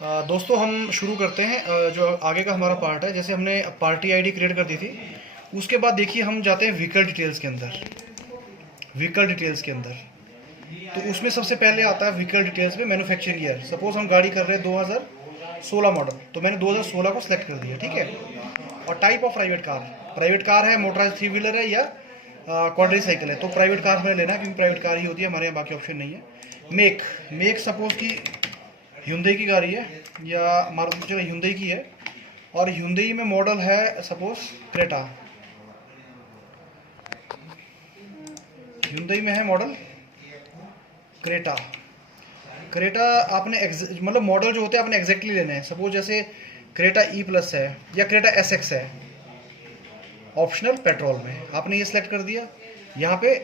दोस्तों हम शुरू करते हैं। जो आगे का हमारा पार्ट है, जैसे हमने पार्टी आईडी क्रिएट कर दी थी, उसके बाद देखिए हम जाते हैं व्हीकल डिटेल्स के अंदर। व्हीकल डिटेल्स के अंदर तो उसमें सबसे पहले आता है व्हीकल डिटेल्स में मैन्युफैक्चरिंग ईयर। सपोज हम गाड़ी कर रहे हैं 2016 मॉडल, तो मैंने 2016 को सिलेक्ट कर दिया, ठीक है। और टाइप ऑफ प्राइवेट कार है, मोटराइज थ्री व्हीलर है या क्वाड्री साइकिल है, तो प्राइवेट कार हमें लेना है क्योंकि प्राइवेट कार ही होती है हमारे यहाँ, बाकी ऑप्शन नहीं है। मेक सपोज की Hyundai की गाड़ी है या मारुति चलो Hyundai की है, और Hyundai में मॉडल है सपोज क्रेटा। Hyundai में है मॉडल क्रेटा। आपने मतलब मॉडल जो होते हैं आपने एग्जैक्टली लेने हैं। सपोज जैसे क्रेटा E+ है या क्रेटा SX है, ऑप्शनल पेट्रोल में आपने ये सिलेक्ट कर दिया। यहाँ पे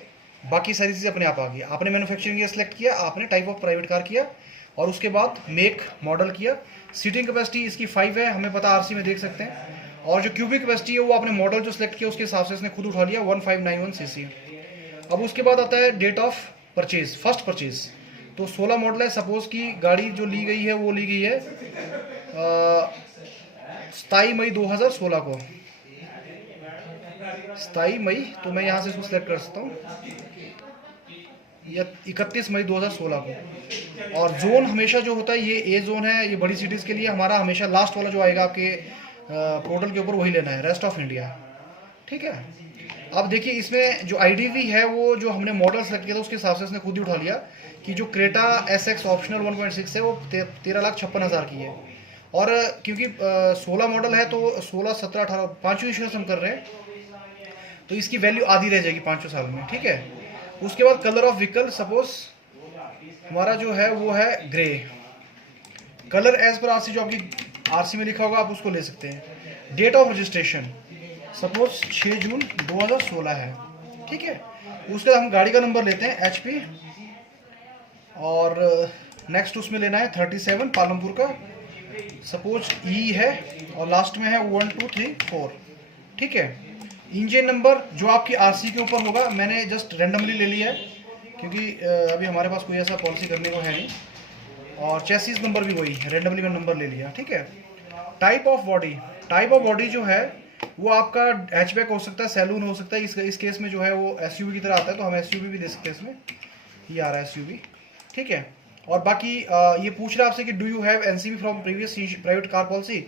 बाकी सारी चीज़ें अपने आप आ गई। आपने मैन्युफैक्चरिंग ईयर सिलेक्ट किया, आपने टाइप ऑफ प्राइवेट कार किया, और उसके बाद मेक मॉडल किया। सीटिंग कैपेसिटी इसकी 5 है, हमें पता आरसी में देख सकते हैं। और जो क्यूबिक कैपेसिटी है वो आपने मॉडल जो सिलेक्ट किया उसके हिसाब से इसने खुद उठा लिया, 1591 सीसी। अब उसके बाद आता है date of purchase, first purchase. तो 16 मॉडल है, सपोज की गाड़ी जो ली गई है वो ली गई है 27 मई 2016 को। 27 मई, तो मैं यहाँ से इसको सिलेक्ट कर सकता हूँ, या 31 मई 2016 को। और जोन हमेशा जो होता है ये ए जोन है, ये बड़ी सिटीज़ के लिए हमारा हमेशा लास्ट वाला जो आएगा आपके पोर्टल के ऊपर वही लेना है, रेस्ट ऑफ इंडिया, ठीक है। अब देखिए इसमें जो आईडीवी है वो जो हमने मॉडल सेलेक्ट किया था उसके हिसाब से इसने खुद ही उठा लिया कि जो क्रेटा SX ऑप्शनल 1.6 है वो 13,56,000 की है। और क्योंकि 16 मॉडल है तो 16, 17, 18 पाँचों इंश्योरेंस हम कर रहे हैं, तो इसकी वैल्यू आधी रह जाएगी 5 साल में, ठीक है। उसके बाद कलर ऑफ व्हीकल, सपोज हमारा जो है वो है grey colour. As per RC जो आपकी आरसी में लिखा होगा आप उसको ले सकते हैं। डेट ऑफ रजिस्ट्रेशन सपोज 6 जून 2016 है, ठीक है। उसके हम गाड़ी का नंबर लेते हैं HP, और नेक्स्ट उसमें लेना है 37 पालमपुर का, सपोज E है, और लास्ट में है 1 2 3 4, ठीक है। इंजन नंबर जो आपकी आरसी के ऊपर होगा, मैंने जस्ट रैंडमली ले लिया है क्योंकि अभी हमारे पास कोई ऐसा पॉलिसी करने को है नहीं। और चेसिस नंबर भी वही रैंडमली मैंने नंबर ले लिया, ठीक है। टाइप ऑफ बॉडी जो है वो आपका हैचबैक हो सकता है, सैलून हो सकता है। इस केस में जो है वो SUV की तरह आता है, तो हम SUV भी दे सकते हैं। इसमें ये आ रहा है SUV, ठीक है। और बाकी ये पूछ रहा है आपसे कि do you have NCB from previous private car policy.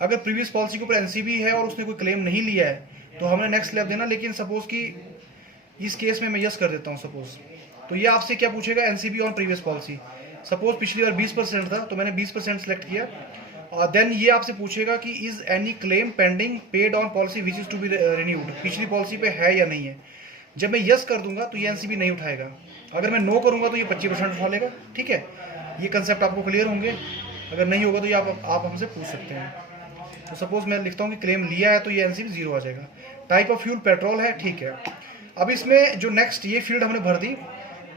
अगर प्रीवियस पॉलिसी के ऊपर NCB है और उसने कोई क्लेम नहीं लिया है तो हमने नेक्स्ट स्लैब देना। लेकिन सपोज कि इस केस में मैं यस कर देता हूँ सपोज, तो ये आपसे क्या पूछेगा, NCB on previous policy. Suppose पिछली बार 20% था तो मैंने 20% सेलेक्ट किया। और देन ये आपसे पूछेगा कि is any claim pending paid on policy which is to be renewed, पिछली पॉलिसी पे है या नहीं है। जब मैं यस कर दूंगा तो ये NCB नहीं उठाएगा, अगर मैं नो करूंगा तो ये 25% उठा लेगा, ठीक है। ये कंसेप्ट आपको क्लियर होंगे, अगर नहीं होगा तो ये आप हमसे पूछ सकते हैं। तो सपोज मैं लिखता हूँ कि क्लेम लिया है तो ये NCB 0 आ जाएगा। टाइप ऑफ फ्यूल पेट्रोल है, ठीक है। अब इसमें जो नेक्स्ट ये फील्ड हमने भर दी,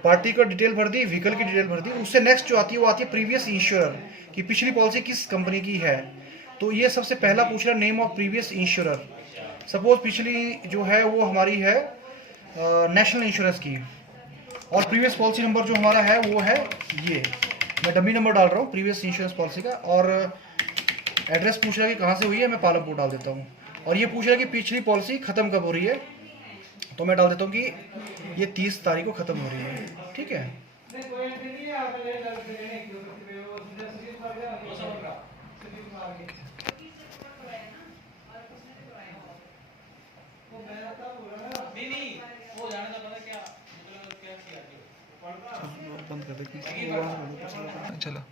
पार्टी का डिटेल भर दी, व्हीकल की डिटेल भर दी। उससे नेक्स्ट जो आती है वो आती है प्रीवियस इंश्योरर, कि पिछली पॉलिसी किस कंपनी की है। तो ये सबसे पहला पूछ रहा है name of previous insurer. Suppose पिछली जो है वो हमारी है नेशनल इंश्योरेंस की, और प्रीवियस पॉलिसी नंबर जो हमारा है वो है ये, मैं डमी नंबर डाल रहा हूँ प्रीवियस इंश्योरेंस पॉलिसी का। और एड्रेस पूछ रहा है कि कहाँ से हुई है, मैं पालमपुर डाल देता हूँ। और ये पूछ रहा है कि पिछली पॉलिसी ख़त्म कब हो रही है, तो मैं डाल देता हूँ कि ये 30 तारीख को ख़त्म हो रही है, ठीक है। बंद कर दे चलो।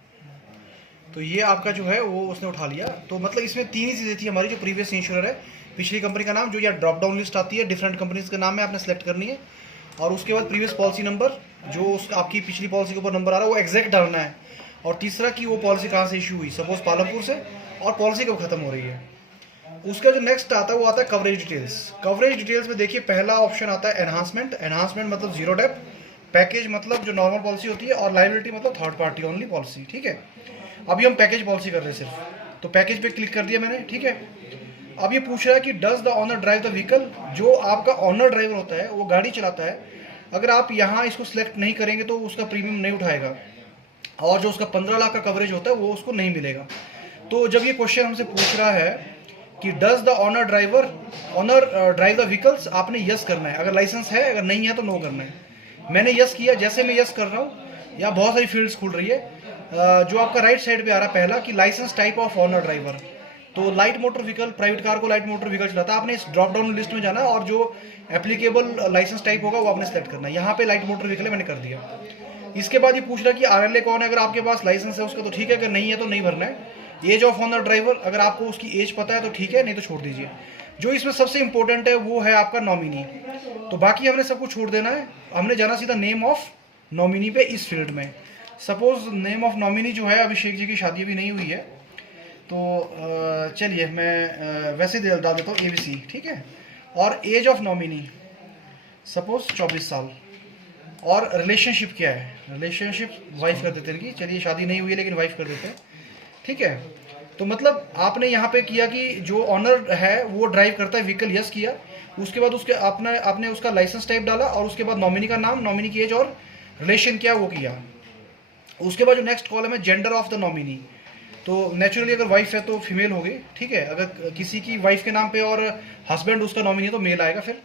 तो ये आपका जो है वो उसने उठा लिया। तो मतलब इसमें 3 ही चीज़ें थी हमारी, जो प्रीवियस इंश्योरर है, पिछली कंपनी का नाम, जो या ड्रॉप डाउन लिस्ट आती है डिफरेंट कंपनीज के नाम में आपने सेलेक्ट करनी है, और उसके बाद प्रीवियस पॉलिसी नंबर जो उस आपकी पिछली पॉलिसी के ऊपर नंबर आ रहा है वो एग्जैक्ट डालना है। और तीसरा कि वो पॉलिसी कहाँ से इशू हुई, सपोज पालमपुर से, और पॉलिसी कब खत्म हो रही है। उसका जो नेक्स्ट आता है वो आता है कवरेज डिटेल्स। कवरेज डिटेल्स में देखिए पहला ऑप्शन आता है एनहांसमेंट मतलब 0 डेप्थ, पैकेज मतलब जो नॉर्मल पॉलिसी होती है, और लायबिलिटी मतलब थर्ड पार्टी ओनली पॉलिसी, ठीक है। अभी हम पैकेज पॉलिसी कर रहे हैं सिर्फ, तो पैकेज पे क्लिक कर दिया मैंने, ठीक है। अब ये पूछ रहा है कि does the owner drive the vehicle. जो आपका ऑनर ड्राइवर होता है वो गाड़ी चलाता है, अगर आप यहाँ इसको सिलेक्ट नहीं करेंगे तो उसका प्रीमियम नहीं उठाएगा। और जो उसका 15 लाख का कवरेज होता है वो उसको नहीं मिलेगा। तो जब ये क्वेश्चन हमसे पूछ रहा है कि does the owner drive the vehicles, आपने यस करना है, अगर लाइसेंस है, अगर नहीं है तो नो करना है। मैंने यस किया, जैसे मैं यस कर रहा हूँ यहाँ बहुत सारी फील्ड्स खुल रही है। जो आपका राइट साइड पे आ रहा है पहला कि licence type of owner driver, तो light motor vehicle, private car को लाइट मोटर व्हीकल चलाता है, आपने इस ड्रॉप डाउन लिस्ट में जाना और जो एप्लीकेबल लाइसेंस टाइप होगा वो आपने सेलेक्ट करना है। यहाँ पे लाइट मोटर व्हीकल है, मैंने कर दिया। इसके बाद ये पूछ रहा है कि आरएलए कौन है, अगर आपके पास लाइसेंस है उसका तो ठीक है, अगर नहीं है तो नहीं भरना है। एज ऑफ ऑनर ड्राइवर, अगर आपको उसकी एज पता है तो ठीक है, नहीं तो छोड़ दीजिए। जो इसमें सबसे इंपॉर्टेंट है वो है आपका नॉमिनी, तो बाकी हमने सब कुछ छोड़ देना है। हमने जाना सीधा नेम ऑफ नॉमिनी पे इस फील्ड में। सपोज नेम ऑफ नॉमिनी जो है, अभिषेक जी की शादी अभी नहीं हुई है, तो चलिए मैं वैसे डाल देता हूँ ABC, ठीक है। और एज ऑफ नॉमिनी सपोज 24 साल। और रिलेशनशिप क्या है, रिलेशनशिप वाइफ कर देते हैं कि, चलिए शादी नहीं हुई है लेकिन वाइफ कर देते हैं, ठीक है। तो मतलब आपने यहाँ पे किया कि जो ऑनर है वो ड्राइव करता है व्हीकल, यस किया। उसके बाद उसके आपने उसका लाइसेंस टाइप डाला और उसके बाद नॉमिनी का नाम, नॉमिनी की एज और रिलेशन क्या वो किया। उसके बाद जो नेक्स्ट कॉलम है जेंडर ऑफ द नॉमिनी, तो नेचुरली अगर वाइफ है तो फीमेल होगी, ठीक है। अगर किसी की वाइफ के नाम पे और हस्बैंड उसका नॉमिनी है तो मेल आएगा फिर।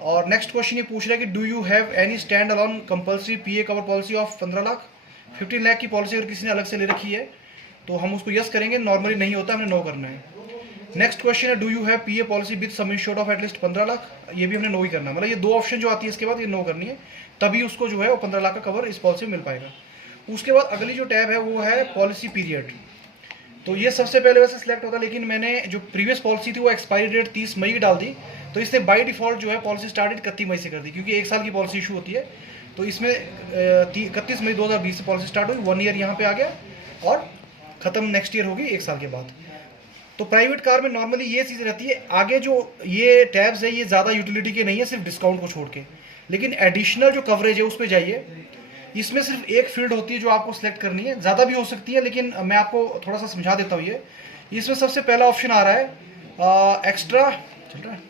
और नेक्स्ट क्वेश्चन ये पूछ रहा है कि do you have any stand alone compulsory PA cover policy of 15 lakh. 15 lakh की पॉलिसी अगर किसी ने अलग से ले रखी है तो हम उसको यस करेंगे, नॉर्मली नहीं होता, हमें नो करना है। नेक्स्ट क्वेश्चन है do you have PA policy with some insured of at least 15 lakh, ये भी हमने नो ही करना है। मतलब ये 2 ऑप्शन जो आती है इसके बाद ये नो करनी है, तभी उसको जो है वो 15 लाख का कवर इस पॉलिसी में मिल पाएगा। उसके बाद अगली जो टैब है वो है पॉलिसी पीरियड, तो ये सबसे पहले वैसे सिलेक्ट होता, लेकिन मैंने जो प्रीवियस पॉलिसी थी वो एक्सपायरी डेट 30 मई की डाल दी, तो इससे बाय डिफॉल्ट जो है पॉलिसी स्टार्टेड 31 मई से कर दी, क्योंकि 1 साल की पॉलिसी इशू होती है। तो इसमें 31 मई 2020 से पॉलिसी स्टार्ट हुई, 1 ईयर यहाँ पे आ गया और खत्म नेक्स्ट ईयर होगी 1 साल के बाद। तो प्राइवेट कार में नॉर्मली ये चीज़ रहती है। आगे जो ये टैब्स है ये ज़्यादा यूटिलिटी के नहीं है, सिर्फ डिस्काउंट को छोड़ के, लेकिन एडिशनल जो कवरेज है उस पर जाइए। इसमें सिर्फ एक फील्ड होती है जो आपको सिलेक्ट करनी है, ज़्यादा भी हो सकती है, लेकिन मैं आपको थोड़ा सा समझा देता हूँ। ये इसमें सबसे पहला ऑप्शन आ रहा है एक्स्ट्रा, चल रहा है,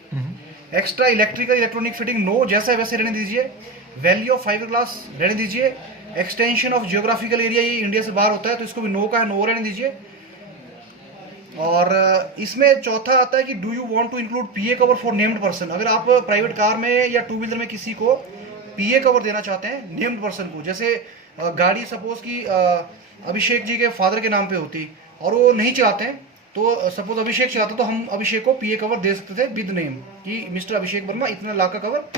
extra electrical electronic fitting, no, जैसा है वैसे रहने दीजिए। वैल्यू ऑफ फाइबर ग्लास रहने दीजिए। एक्सटेंशन ऑफ जियोग्राफिकल एरिया, ये इंडिया से बाहर होता है तो इसको भी नो का है, नो रहने दीजिए। और इसमें चौथा आता है कि do you want to include PA cover for named person, अगर आप प्राइवेट कार में या 2 व्हीलर में किसी को PA कवर देना चाहते हैं नेम्ड पर्सन को, जैसे गाड़ी सपोज कि अभिषेक जी के फादर के नाम पे होती और वो नहीं चाहते हैं, तो सपोज अभिषेक चाहता तो हम अभिषेक को PA कवर दे सकते थे विद नेम कि मिस्टर अभिषेक वर्मा इतना लाख का कवर,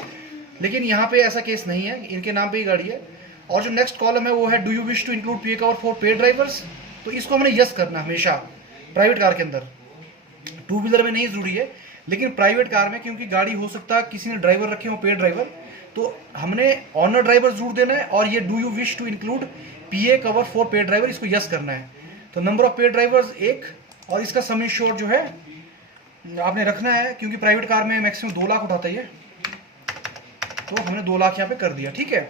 लेकिन यहाँ पे ऐसा केस नहीं है, इनके नाम पे ही गाड़ी है। और जो नेक्स्ट कॉलम है वो है do you wish to include PA cover for paid drivers, तो इसको हमने यस करना हमेशा प्राइवेट कार के अंदर। 2 व्हीलर में नहीं जरूरी है, लेकिन प्राइवेट कार में क्योंकि गाड़ी हो सकता है किसी ने ड्राइवर रखे हो पेड ड्राइवर, तो हमने ऑनर ड्राइवर जरूर देना है। और ये do you wish to include PA cover for paid driver, इसको यस करना है। तो नंबर ऑफ पेड ड्राइवर्स 1, और इसका सम इंश्योर्ड जो है आपने रखना है, क्योंकि प्राइवेट कार में मैक्सिमम 2 लाख उठाता है, तो हमने 2 लाख यहाँ पे कर दिया, ठीक है।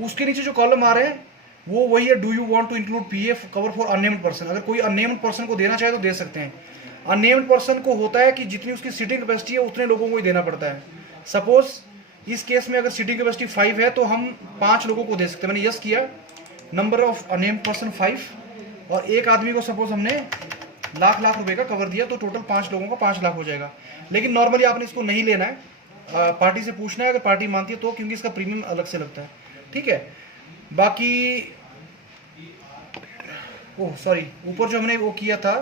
उसके नीचे जो कॉलम आ रहे हैं वो वही है do you want to include PA cover for unnamed person, अगर कोई अननेम्ड पर्सन को देना चाहे तो दे सकते हैं। अननेम्ड पर्सन को होता है कि जितनी उसकी सीटिंग कैपेसिटी है उतने लोगों को ही देना पड़ता है। सपोज इस केस में अगर सीटिंग कैपेसिटी 5 है तो हम 5 लोगों को दे सकते हैं, मैंने यस किया। नंबर ऑफ अननेम्ड पर्सन 5, और एक आदमी को सपोज हमने लाख रुपए का कवर दिया, तो टोटल 5 लोगों का 5 लाख हो जाएगा। लेकिन नॉर्मली आपने इसको नहीं लेना है, पार्टी से पूछना है, अगर पार्टी मानती है तो, क्योंकि इसका प्रीमियम अलग से लगता है, ठीक है। बाकी ओह सॉरी, ऊपर जो हमने वो किया था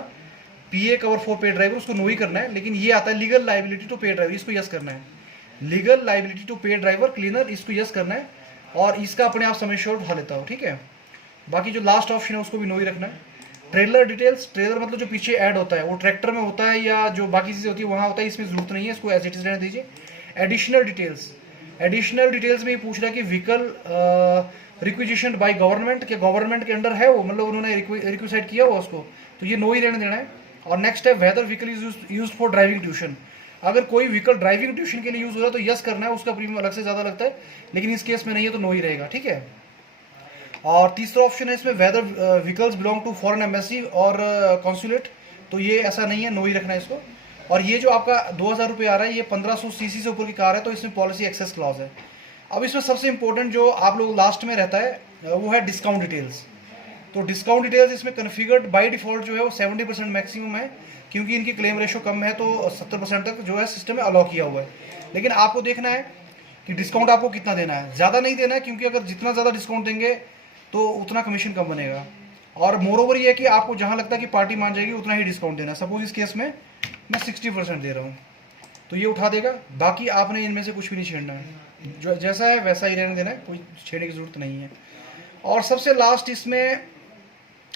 PA cover for paid driver, उसको नो ही करना है, लेकिन ये आता है legal liability to paid driver, इसको यस करना है। Legal liability to paid driver cleaner, इसको यस करना है, और इसका अपने आप समय श्योर उठा लेता हो, ठीक है। बाकी जो लास्ट ऑप्शन है उसको भी नो ही रखना है। ट्रेलर डिटेल्स, ट्रेलर मतलब जो पीछे ऐड होता है वो ट्रैक्टर में होता है या जो बाकी चीज़ें होती है वहाँ होता है, इसमें जरूरत नहीं है, इसको एज इट इज रहने दीजिए। एडिशनल डिटेल्स, एडिशनल डिटेल्स में ये पूछ रहा है कि व्हीकल रिक्विजिशन बाय गवर्नमेंट, के गवर्नमेंट के अंडर है वो, मतलब उन्होंने रिक्विसाइड किया हुआ उसको, तो ये नो ही रहने देना है। और नेक्स्ट है whether vehicle is use for driving tuition, अगर कोई व्हीकल ड्राइविंग ट्यूशन के लिए यूज हो रहा है तो यस करना है, उसका प्रीमियम अलग से ज़्यादा लगता है, लेकिन इस केस में नहीं है तो नो ही रहेगा, ठीक है। और तीसरा ऑप्शन है इसमें whether vehicles belong to foreign embassy और कॉन्सुलेट, तो ये ऐसा नहीं है, नो ही रखना है इसको। और ये जो आपका 2000 रुपये आ रहा है ये 1500 सीसी से ऊपर की कार है, तो इसमें पॉलिसी एक्सेस क्लॉज है। अब इसमें सबसे इंपॉर्टेंट जो आप लोग लास्ट में रहता है वो है डिस्काउंट डिटेल्स। तो डिस्काउंट डिटेल्स इसमें कन्फिगर्ड बाय डिफॉल्ट जो है वो 70% मैक्सिमम है, क्योंकि इनकी क्लेम रेशो कम है तो 70% तक जो है सिस्टम में अलाउ किया हुआ है। लेकिन आपको देखना है कि डिस्काउंट आपको कितना देना है, ज़्यादा नहीं देना है, क्योंकि अगर जितना ज़्यादा डिस्काउंट देंगे तो उतना कमीशन कम बनेगा। और मोर ओवर ये है कि आपको जहाँ लगता है कि पार्टी मान जाएगी उतना ही डिस्काउंट देना है। सपोज इस केस में मैं 60% दे रहा हूँ तो ये उठा देगा, बाकी आपने इनमें से कुछ भी नहीं छेड़ना है, जो जैसा है वैसा ही रहने देना है, कोई छेड़ने की ज़रूरत नहीं है। और सबसे लास्ट इसमें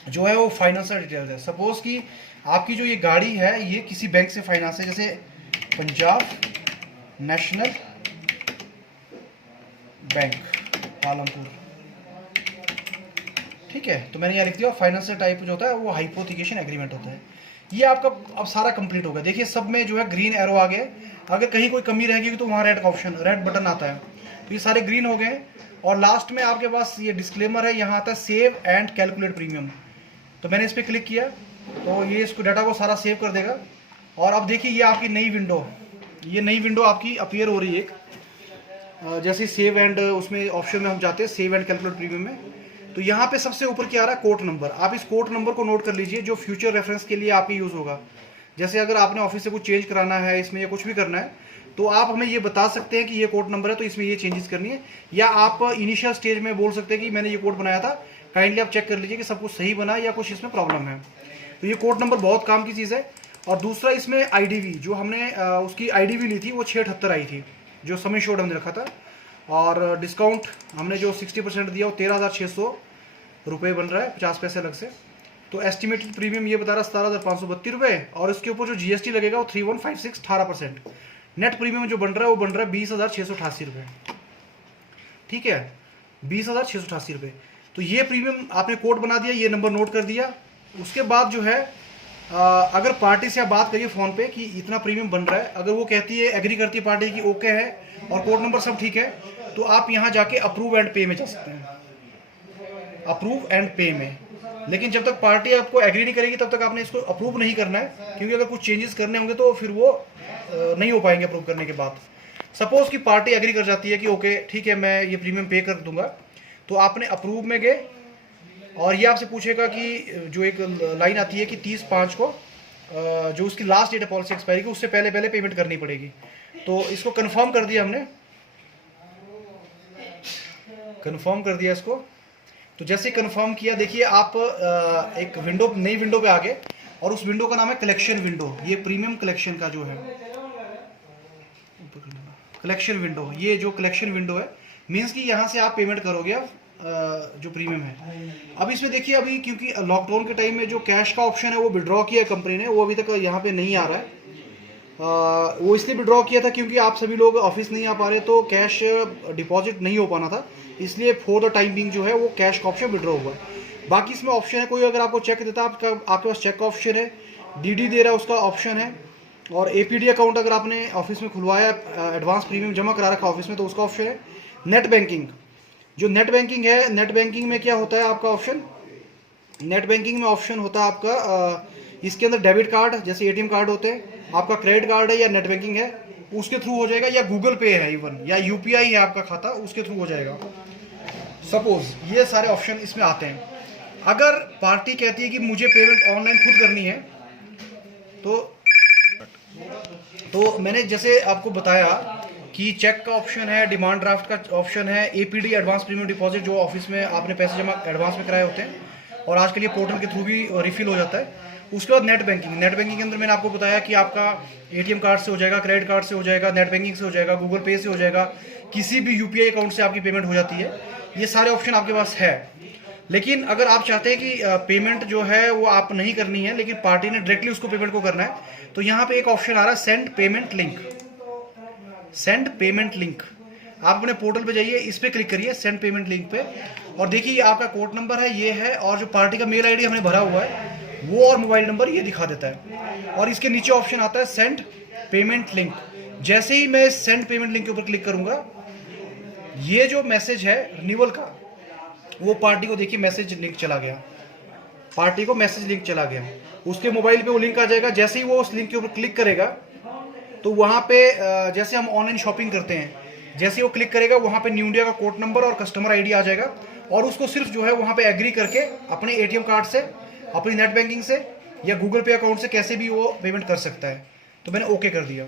जो है वो फाइनेंशियल डिटेल्स है। सपोज कि आपकी जो ये गाड़ी है ये किसी बैंक से फाइनेंस है, जैसे पंजाब नेशनल बैंक पालमपुर, ठीक है। तो मैंने यहाँ लिख दिया फाइनेंशियल टाइप जो होता है वो हाइपोथिकेशन एग्रीमेंट होता है। ये आपका अब सारा कंप्लीट हो गया। देखिए सब में जो है ग्रीन एरो आ गया, अगर कहीं कोई कमी रहेगी तो वहाँ रेड का ऑप्शन, रेड बटन आता है। तो ये सारे ग्रीन हो गए और लास्ट में आपके पास ये डिस्क्लेमर है, यहाँ आता है सेव एंड कैलकुलेट प्रीमियम। तो मैंने इस पर क्लिक किया तो ये इसको डाटा को सारा सेव कर देगा। और अब देखिए ये आपकी नई विंडो, ये नई विंडो आपकी अपीयर हो रही है एक, जैसे सेव एंड उसमें ऑप्शन में हम जाते हैं सेव एंड कैलकुलेट प्रीमियम में, तो यहाँ पे सबसे ऊपर क्या आ रहा है कोड नंबर। आप इस कोड नंबर को नोट कर लीजिए जो फ्यूचर रेफरेंस के लिए आपके यूज़ होगा। जैसे अगर आपने ऑफिस से कुछ चेंज कराना है इसमें या कुछ भी करना है तो आप हमें ये बता सकते हैं कि ये कोड नंबर है तो इसमें ये चेंजेस करनी है, या आप इनिशियल स्टेज में बोल सकते हैं कि मैंने ये कोड बनाया था, काइंडली आप चेक कर लीजिए कि सब कुछ सही बना या कुछ इसमें प्रॉब्लम है। तो ये कोड नंबर बहुत काम की चीज़ है। और दूसरा इसमें IDV, जो हमने उसकी IDV ली थी वो 678 आई थी, जो समय शोड हमने रखा था। और डिस्काउंट हमने जो 60% दिया वो 13,600 रुपये बन रहा है, 50 पैसे अलग से। तो एस्टिमेटेड प्रीमियम ये बता रहा है 17,532 रुपये, और इसके ऊपर जो GST लगेगा वो 3156 18%। नेट प्रीमियम जो बन रहा है वो बन रहा है 20,688 रुपये, ठीक है, 20,688 रुपये। तो ये प्रीमियम आपने कोड बना दिया, ये नंबर नोट कर दिया। उसके बाद जो है अगर पार्टी से आप बात करिए फ़ोन पे कि इतना प्रीमियम बन रहा है, अगर वो कहती है एग्री करती है पार्टी की ओके है और कोड नंबर सब ठीक है, तो आप यहाँ जाके अप्रूव एंड पे में जा सकते हैं, अप्रूव एंड पे में। लेकिन जब तक पार्टी आपको एग्री नहीं करेगी तब तक आपने इसको अप्रूव नहीं करना है, क्योंकि अगर कुछ चेंजेस करने होंगे तो फिर वो नहीं हो पाएंगे अप्रूव करने के बाद। सपोज कि पार्टी एग्री कर जाती है कि ओके ठीक है मैं ये प्रीमियम पे कर दूंगा, तो आपने अप्रूव में गए और ये आपसे पूछेगा कि जो एक लाइन आती है कि 30/5 को जो उसकी लास्ट डेट है पॉलिसी एक्सपायरी की, उससे पहले पहले पेमेंट करनी पड़ेगी। तो इसको कंफर्म कर दिया हमने, कंफर्म कर दिया इसको। तो जैसे कंफर्म किया देखिए आप एक विंडो, नई विंडो पे आ गए और उस विंडो का नाम है कलेक्शन विंडो। ये प्रीमियम कलेक्शन का जो है कलेक्शन विंडो, ये जो कलेक्शन विंडो है मीन्स कि यहाँ से आप पेमेंट करोगे जो प्रीमियम है। अब इसमें देखिए अभी क्योंकि लॉकडाउन के टाइम में जो कैश का ऑप्शन है वो विड्रॉ किया है कंपनी ने, वो अभी तक यहाँ पे नहीं आ रहा है। वो इसलिए विड्रॉ किया था क्योंकि आप सभी लोग ऑफिस नहीं आ पा रहे तो कैश डिपॉजिट नहीं हो पाना था, इसलिए फॉर द टाइम बिंग जो है वो कैश का ऑप्शन विड्रॉ हुआ है। बाकी इसमें ऑप्शन है, कोई अगर आपको चेक देता है आपके पास चेक का ऑप्शन है, DD दे रहा है उसका ऑप्शन है, और APD अकाउंट अगर आपने ऑफिस में खुलवाया एडवांस प्रीमियम जमा करा रखा ऑफिस में तो उसका ऑप्शन है। नेट बैंकिंग, जो नेट बैंकिंग है, नेट बैंकिंग में क्या होता है आपका ऑप्शन, नेट बैंकिंग में ऑप्शन होता है आपका इसके अंदर डेबिट कार्ड जैसे ATM कार्ड होते हैं, आपका क्रेडिट कार्ड है या नेट बैंकिंग है उसके थ्रू हो जाएगा, या गूगल पे है इवन, या UPI है आपका खाता उसके थ्रू हो जाएगा। सपोज ये सारे ऑप्शन इसमें आते हैं। अगर पार्टी कहती है कि मुझे पेमेंट ऑनलाइन खुद करनी है तो मैंने जैसे आपको बताया कि चेक का ऑप्शन है, डिमांड ड्राफ्ट का ऑप्शन है, APD एडवांस प्रीमियम डिपॉजिट जो ऑफिस में आपने पैसे जमा एडवांस में कराए होते हैं और आजकल ये पोर्टल के थ्रू भी रिफिल हो जाता है। उसके बाद नेट बैंकिंग, नेट बैंकिंग के अंदर मैंने आपको बताया कि आपका ATM कार्ड से हो जाएगा, क्रेडिट कार्ड से हो जाएगा, नेट बैंकिंग से हो जाएगा, गूगल पे से हो जाएगा, किसी भी UPI अकाउंट से आपकी पेमेंट हो जाती है। ये सारे ऑप्शन आपके पास है। लेकिन अगर आप चाहते हैं कि पेमेंट जो है वो आप नहीं करनी है लेकिन पार्टी ने डायरेक्टली उसको पेमेंट को करना है, तो यहाँ पे एक ऑप्शन आ रहा है send payment link. Send payment link, आप अपने पोर्टल पे जाइए, इस पे क्लिक करिए सेंड पेमेंट लिंक पे, और देखिए आपका कोड नंबर है ये है, और जो पार्टी का मेल ID हमने भरा हुआ है वो और मोबाइल नंबर ये दिखा देता है। और इसके नीचे ऑप्शन आता है सेंड पेमेंट लिंक। जैसे ही मैं सेंड पेमेंट लिंक के ऊपर क्लिक करूंगा, ये जो मैसेज है रिन्यूअल का वो पार्टी को देखिए मैसेज लिंक चला गया, पार्टी को मैसेज लिंक चला गया, उसके मोबाइल पे वो लिंक आ जाएगा। जैसे ही वो उस लिंक के ऊपर क्लिक करेगा तो वहाँ पे जैसे हम ऑनलाइन शॉपिंग करते हैं जैसे ही वो क्लिक करेगा वहाँ पे न्यू इंडिया का कोड नंबर और कस्टमर आईडी आ जाएगा, और उसको सिर्फ जो है वहाँ पे एग्री करके अपने एटीएम कार्ड से, अपनी नेट बैंकिंग से या गूगल पे अकाउंट से कैसे भी वो पेमेंट कर सकता है। तो मैंने ओके कर दिया।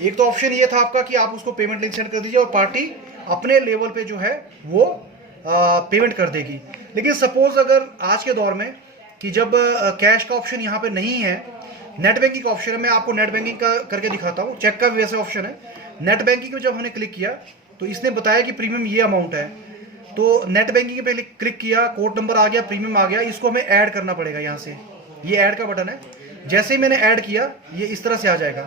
एक तो ऑप्शन ये था आपका कि आप उसको पेमेंट लिंक सेंड कर दीजिए और पार्टी अपने लेवल पे जो है वो पेमेंट कर देगी। लेकिन सपोज अगर आज के दौर में कि जब कैश का ऑप्शन यहाँ पे नहीं है, नेट बैंकिंग का ऑप्शन है, मैं आपको नेट बैंकिंग का करके दिखाता हूँ, चेक का भी वैसे ऑप्शन है। नेट बैंकिंग में जब हमने क्लिक किया तो इसने बताया कि प्रीमियम ये अमाउंट है, तो नेट बैंकिंग पे क्लिक किया, कोड नंबर आ गया, प्रीमियम आ गया, इसको हमें ऐड करना पड़ेगा। यहाँ से ये ऐड का बटन है, जैसे ही मैंने ऐड किया ये इस तरह से आ जाएगा,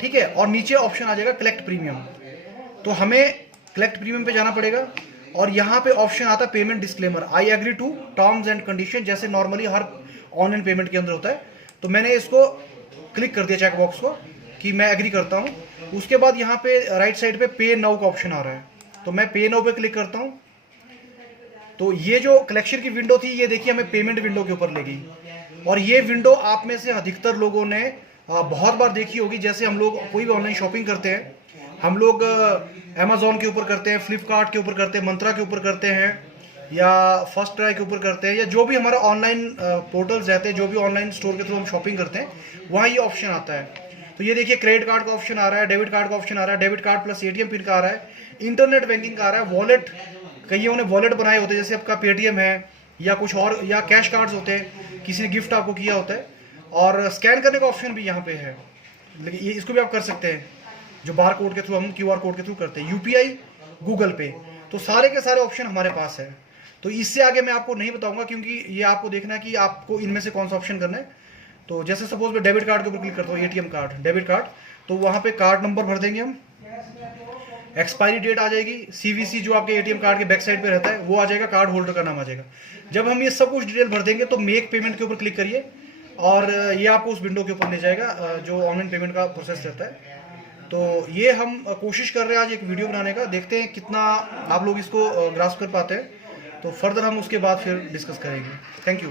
ठीक है, और नीचे ऑप्शन आ जाएगा कलेक्ट प्रीमियम। तो हमें कलेक्ट प्रीमियम पे जाना पड़ेगा और यहाँ पे ऑप्शन आता है payment disclaimer, I agree to terms and condition, जैसे नॉर्मली हर ऑनलाइन पेमेंट के अंदर होता है। तो मैंने इसको क्लिक कर दिया चेक बॉक्स को कि मैं एग्री करता हूँ। उसके बाद यहाँ पे राइट साइड पे पे नाउ का ऑप्शन आ रहा है, तो मैं पे नाउ पे क्लिक करता हूँ। तो ये जो कलेक्शन की विंडो थी ये देखिए हमें पेमेंट विंडो के ऊपर ले गई, और ये विंडो आप में से अधिकतर लोगों ने बहुत बार देखी होगी। जैसे हम लोग कोई भी ऑनलाइन शॉपिंग करते हैं, हम लोग अमेजोन के ऊपर करते हैं, फ्लिपकार्ट के ऊपर करते हैं, मंत्रा के ऊपर करते हैं, या फर्स्ट ट्राई के ऊपर करते हैं, या जो भी हमारा ऑनलाइन पोर्टल्स रहते हैं, जो भी ऑनलाइन स्टोर के थ्रू हम शॉपिंग करते हैं, वहाँ ये ऑप्शन आता है। तो ये देखिए क्रेडिट कार्ड का ऑप्शन आ रहा है, डेबिट कार्ड का ऑप्शन आ रहा है, debit card plus ATM pin का आ रहा है, इंटरनेट बैंकिंग का आ रहा है, वॉलेट, कईयों ने वॉलेट बनाए होते हैं, जैसे आपका पेटीएम है या कुछ और, या कैश कार्ड्स होते हैं, किसी ने गिफ्ट आपको किया होता है, और स्कैन करने का ऑप्शन भी यहाँ पे है। लेकिन ये इसको भी आप कर सकते हैं, जो बार कोड के थ्रू, हम क्यूआर कोड के थ्रू करते हैं, यूपीआई, गूगल पे, तो सारे के सारे ऑप्शन हमारे पास है। तो इससे आगे मैं आपको नहीं बताऊंगा, क्योंकि ये आपको देखना है कि आपको इनमें से कौन सा ऑप्शन करना है। तो जैसे सपोज मैं डेबिट कार्ड के ऊपर क्लिक करता हूँ, एटीएम कार्ड, डेबिट कार्ड, तो वहाँ पे कार्ड नंबर भर देंगे हम, एक्सपायरी डेट आ जाएगी, सीवीसी जो आपके एटीएम कार्ड के बैक साइड पे रहता है वो आ जाएगा, कार्ड होल्डर का नाम आ जाएगा। जब हम ये सब कुछ डिटेल भर देंगे तो मेक पेमेंट के ऊपर क्लिक करिए, और ये आपको उस विंडो के ऊपर ले जाएगा जो ऑनलाइन पेमेंट का प्रोसेस रहता है। तो ये हम कोशिश कर रहे हैं आज एक वीडियो बनाने का, देखते हैं कितना आप लोग इसको ग्रास्प कर पाते हैं। तो फर्दर हम उसके बाद फिर डिस्कस करेंगे। Thank you.